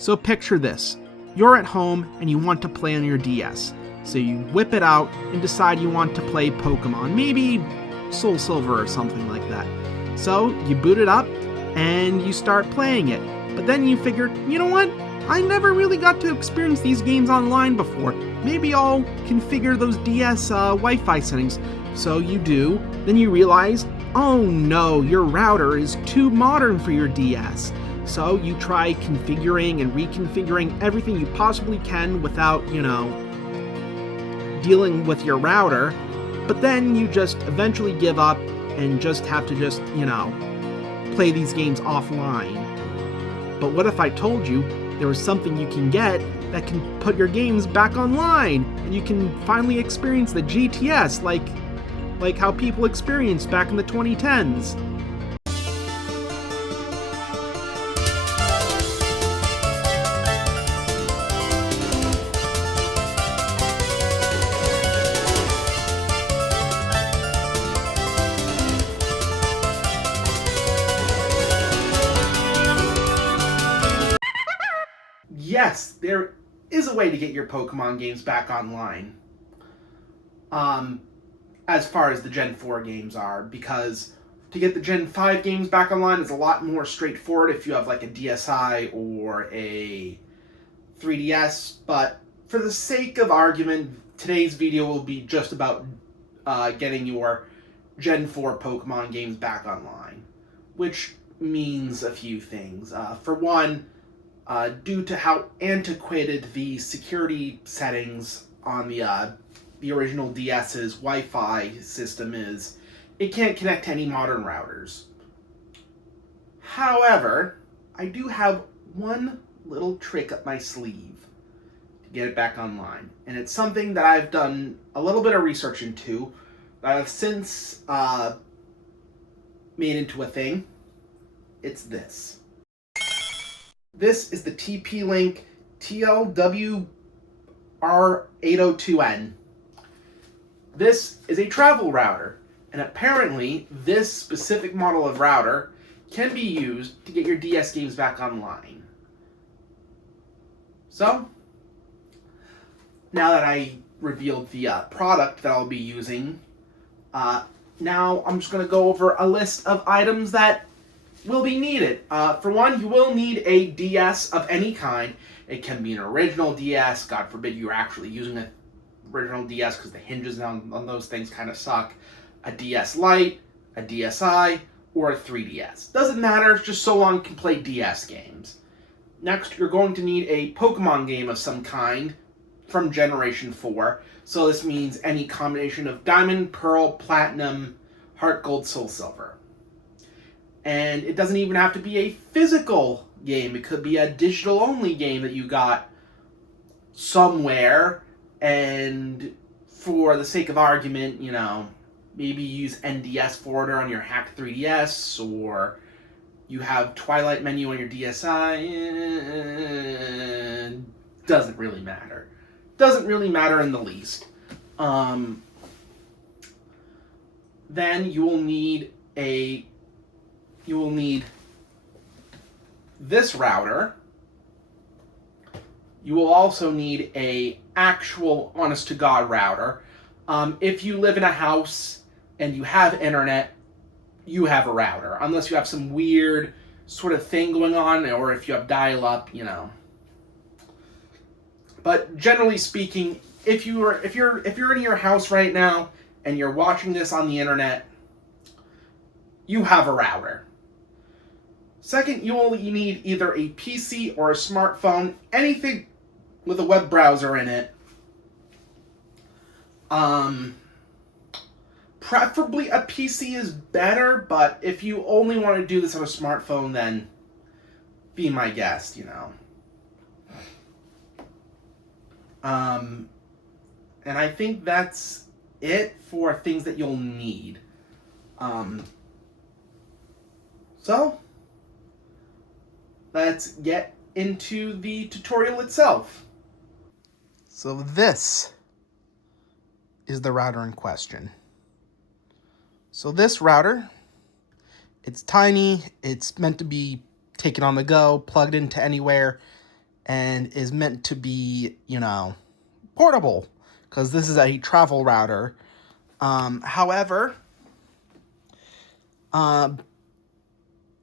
So picture this. You're at home and you want to play on your DS. So you whip it out and decide you want to play Pokémon, maybe Soul Silver or something like that. So you boot it up and you start playing it. But then you figure, you know what? I never really got to experience these games online before. Maybe I'll configure those DS Wi-Fi settings. So you do, then you realize, oh no, your router is too modern for your DS. So you try configuring and reconfiguring everything you possibly can without, dealing with your router, but then you just eventually give up and just have to play these games offline. But what if I told you there was something you can get that can put your games back online, and you can finally experience the GTS like how people experienced back in the 2010s? Yes, there is a way to get your Pokemon games back online. As far as the Gen 4 games are, because to get the Gen 5 games back online is a lot more straightforward if you have like a DSi or a 3DS, but for the sake of argument, today's video will be just about getting your Gen 4 Pokemon games back online, which means a few things. For one, due to how antiquated the security settings on the original DS's Wi-Fi system is, it can't connect to any modern routers. However, I do have one little trick up my sleeve to get it back online, and it's something that I've done a little bit of research into, that I've since made into a thing. It's this. This is the TP-Link TLWR802N. This is a travel router, and apparently this specific model of router can be used to get your DS games back online. So, now that I revealed the product that I'll be using, now I'm just going to go over a list of items that will be needed. For one, you will need a DS of any kind. It can be an original DS. God forbid you're actually using an original DS, because the hinges on those things kind of suck. A DS Lite, a DSi, or a 3DS. Doesn't matter, just so long you can play DS games. Next, you're going to need a Pokemon game of some kind from Generation 4. So this means any combination of Diamond, Pearl, Platinum, Heart Gold, Soul Silver. And it doesn't even have to be a physical game. It could be a digital-only game that you got somewhere, and for the sake of argument, maybe use NDS for it on your hacked 3DS, or you have Twilight menu on your DSi. Doesn't really matter. Doesn't really matter in the least. Then you will need this router. You will also need a actual honest-to-God router. If you live in a house and you have internet, you have a router. Unless you have some weird sort of thing going on, or if you have dial-up, But generally speaking, if you're in your house right now and you're watching this on the internet, you have a router. Second, you will need either a PC or a smartphone, anything with a web browser in it. Preferably a PC is better, but if you only want to do this on a smartphone, then be my guest, And I think that's it for things that you'll need. So, let's get into the tutorial itself. So this is the router in question. So this router, it's tiny, it's meant to be taken on the go, plugged into anywhere, and is meant to be, portable, because this is a travel router. However,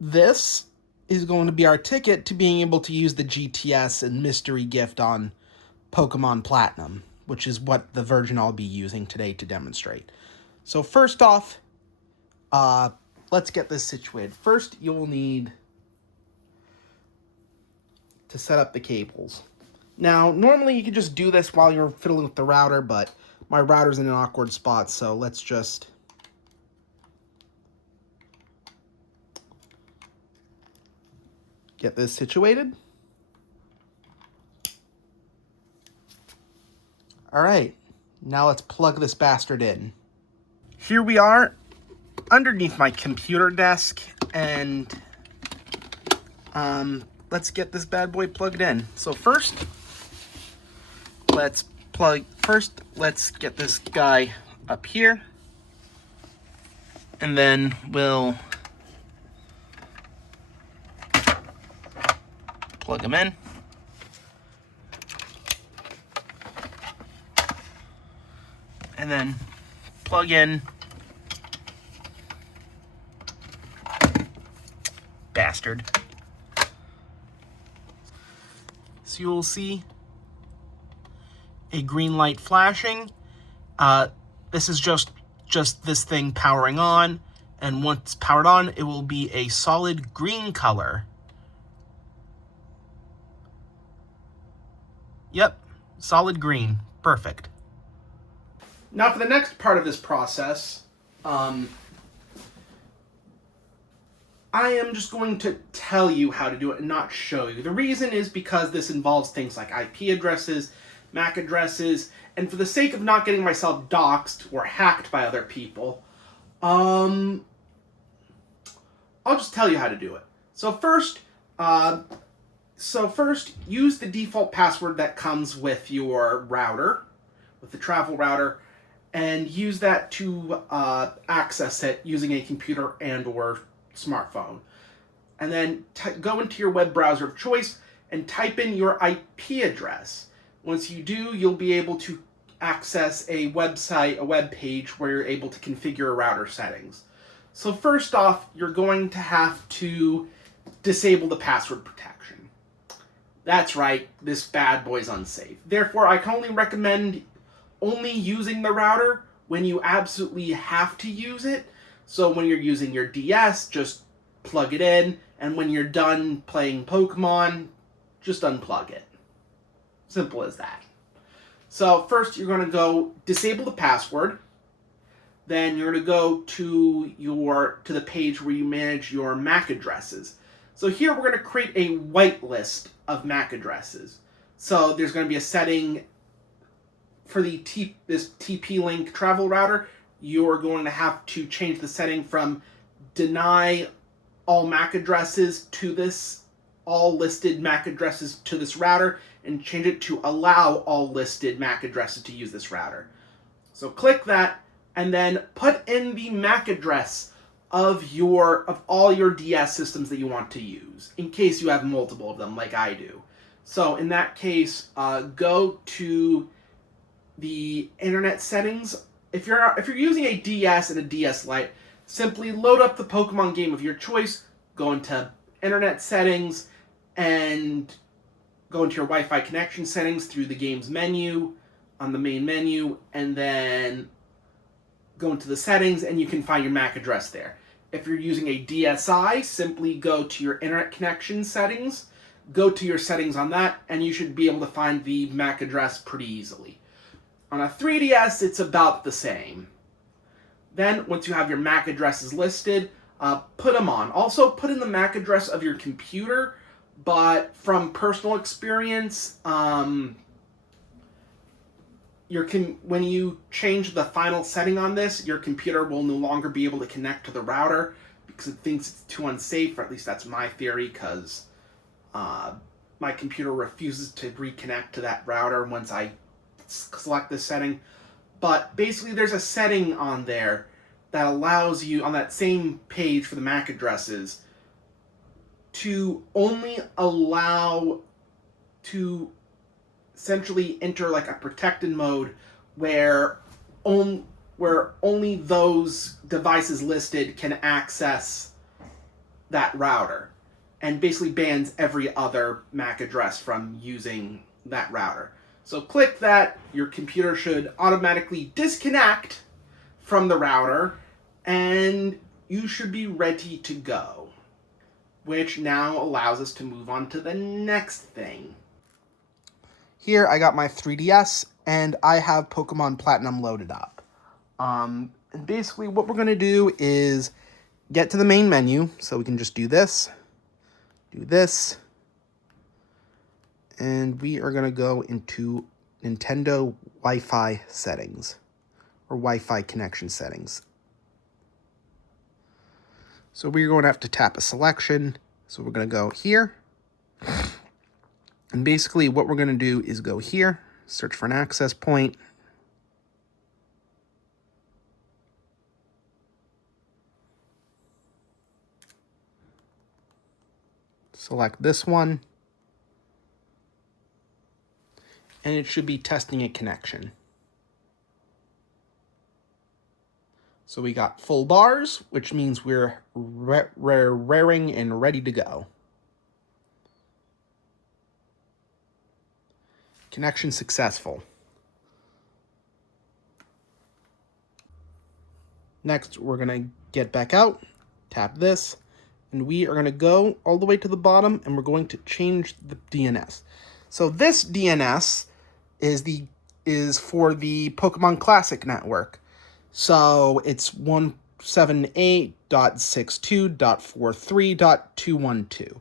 this is going to be our ticket to being able to use the GTS and mystery gift on Pokemon Platinum, which is what the version I'll be using today to demonstrate. So first off, let's get this situated. First, you'll need to set up the cables. Now, normally you could just do this while you're fiddling with the router, but my router's in an awkward spot, so let's just get this situated. All right, now let's plug this bastard in. Here we are underneath my computer desk, and let's get this bad boy plugged in. So first, let's get this guy up here, and then we'll plug him in. And then plug in bastard. So you'll see a green light flashing. This is just this thing powering on, and once powered on, it will be a solid green color. Yep, solid green. Perfect. Now for the next part of this process, I am just going to tell you how to do it and not show you. The reason is because this involves things like IP addresses, MAC addresses, and for the sake of not getting myself doxxed or hacked by other people, I'll just tell you how to do it. So first, use the default password that comes with your router, with the travel router, and use that to access it using a computer and or smartphone. And then go into your web browser of choice and type in your IP address. Once you do, you'll be able to access a website, a web page where you're able to configure router settings. So first off, you're going to have to disable the password protection. That's right, this bad boy's unsafe. Therefore, I can only recommend only using the router when you absolutely have to use it. So when you're using your DS, just plug it in, and when you're done playing Pokemon, just unplug it. Simple as that. So first you're going to go disable the password. Then you're going to go to the page where you manage your MAC addresses. So here we're going to create a whitelist of MAC addresses. So there's going to be a setting for this TP-Link travel router. You're going to have to change the setting from deny all MAC addresses to this, all listed MAC addresses to this router, and change it to allow all listed MAC addresses to use this router. So click that, and then put in the MAC address of all your DS systems that you want to use, in case you have multiple of them, like I do. So in that case, go to the internet settings. If you're using a DS and a DS Lite, simply load up the Pokemon game of your choice, go into internet settings, and go into your Wi-Fi connection settings through the game's menu, on the main menu, and then go into the settings, and you can find your MAC address there. If you're using a DSi, simply go to your internet connection settings, go to your settings on that, and you should be able to find the MAC address pretty easily. On a 3DS, it's about the same. Then, once you have your MAC addresses listed, put them on. Also, put in the MAC address of your computer, but from personal experience, when you change the final setting on this, your computer will no longer be able to connect to the router because it thinks it's too unsafe, or at least that's my theory, because my computer refuses to reconnect to that router once I select this setting. But basically there's a setting on there that allows you, on that same page for the MAC addresses, to only allow to essentially enter like a protected mode where only those devices listed can access that router, and basically bans every other MAC address from using that router. So click that, your computer should automatically disconnect from the router, and you should be ready to go. Which now allows us to move on to the next thing. Here I got my 3DS, and I have Pokemon Platinum loaded up. And basically what we're going to do is get to the main menu, so we can just do this, and we are going to go into Nintendo Wi-Fi settings, or Wi-Fi connection settings. So we're going to have to tap a selection, so we're going to go here, and basically what we're going to do is go here, search for an access point, select this one, and it should be testing a connection. So we got full bars, which means we're raring and ready to go. Connection successful. Next, we're going to get back out, tap this, and we are going to go all the way to the bottom, and we're going to change the DNS. So this DNS is for the Pokemon Classic network. So it's 178.62.43.212.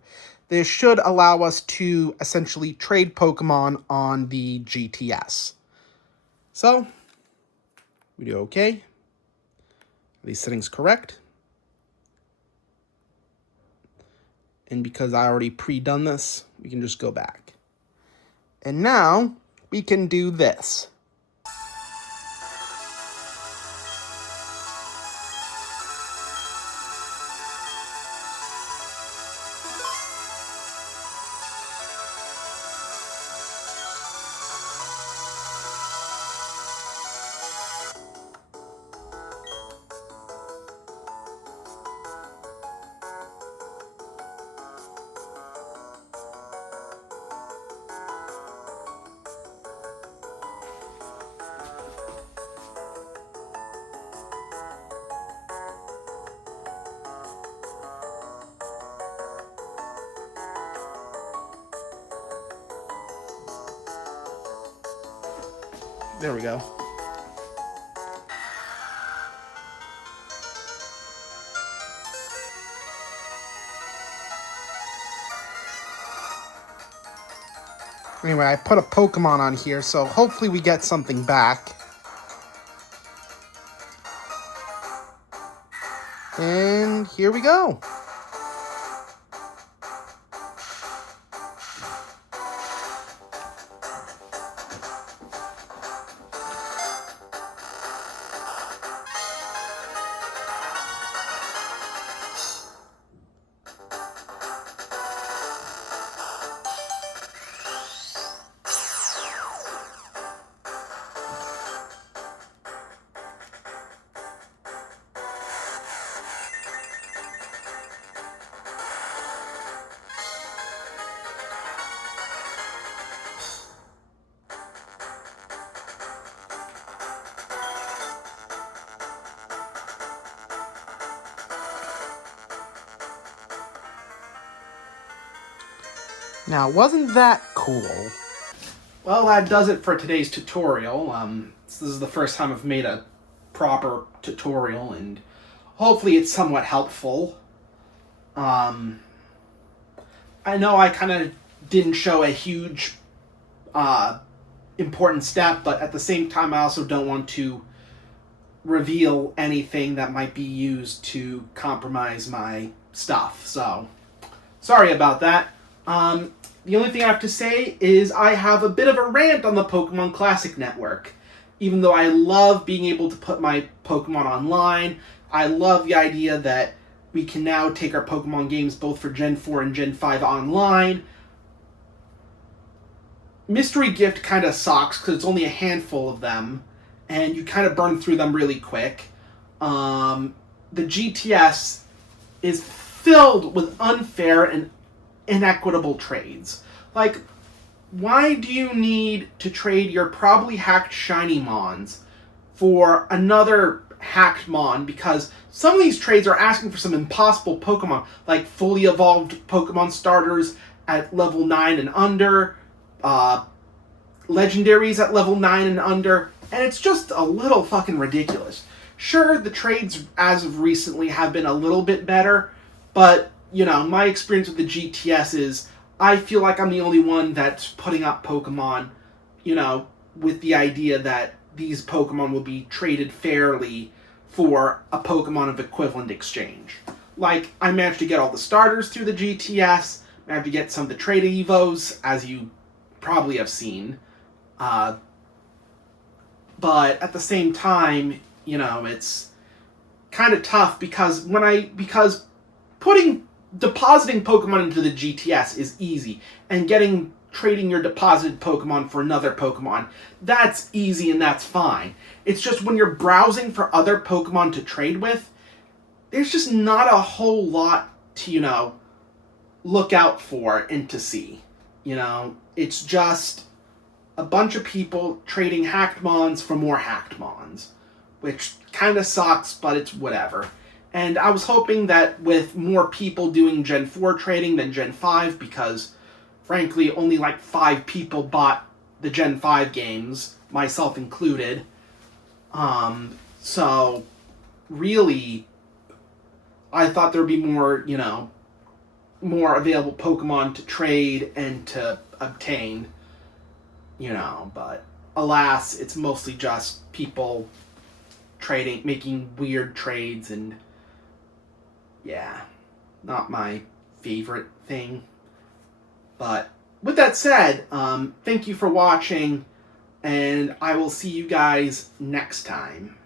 This should allow us to essentially trade Pokemon on the GTS. So we do OK. Are these settings correct? And because I already pre-done this, we can just go back. And now we can do this. There we go. Anyway, I put a Pokemon on here, so hopefully we get something back. And here we go. Now, wasn't that cool? Well, that does it for today's tutorial. This is the first time I've made a proper tutorial, and hopefully it's somewhat helpful. I know I kind of didn't show a huge important step, but at the same time I also don't want to reveal anything that might be used to compromise my stuff, so sorry about that. The only thing I have to say is I have a bit of a rant on the Pokemon Classic Network. Even though I love being able to put my Pokemon online, I love the idea that we can now take our Pokemon games both for Gen 4 and Gen 5 online. Mystery Gift kind of sucks because it's only a handful of them, and you kind of burn through them really quick. The GTS is filled with unfair and inequitable trades. Like, why do you need to trade your probably hacked shiny Mons for another hacked Mon? Because some of these trades are asking for some impossible Pokemon, like fully evolved Pokemon starters at level 9 and under, legendaries at level 9 and under, and it's just a little fucking ridiculous. Sure, the trades as of recently have been a little bit better, but, you know, my experience with the GTS is I feel like I'm the only one that's putting up Pokemon, you know, with the idea that these Pokemon will be traded fairly for a Pokemon of equivalent exchange. Like, I managed to get all the starters through the GTS, managed to get some of the trade Evos, as you probably have seen. But at the same time, you know, it's kind of tough because depositing Pokemon into the GTS is easy, and trading your deposited Pokemon for another Pokemon, that's easy and that's fine. It's just when you're browsing for other Pokemon to trade with, there's just not a whole lot to, you know, look out for and to see. You know, it's just a bunch of people trading hacked Mons for more hacked Mons, which kind of sucks, but it's whatever. And I was hoping that with more people doing Gen 4 trading than Gen 5, because frankly, only like 5 people bought the Gen 5 games, myself included. So really, I thought there'd be more, you know, more available Pokemon to trade and to obtain, you know, but alas, it's mostly just people trading, making weird trades, and yeah, not my favorite thing. But with that said, thank you for watching, and I will see you guys next time.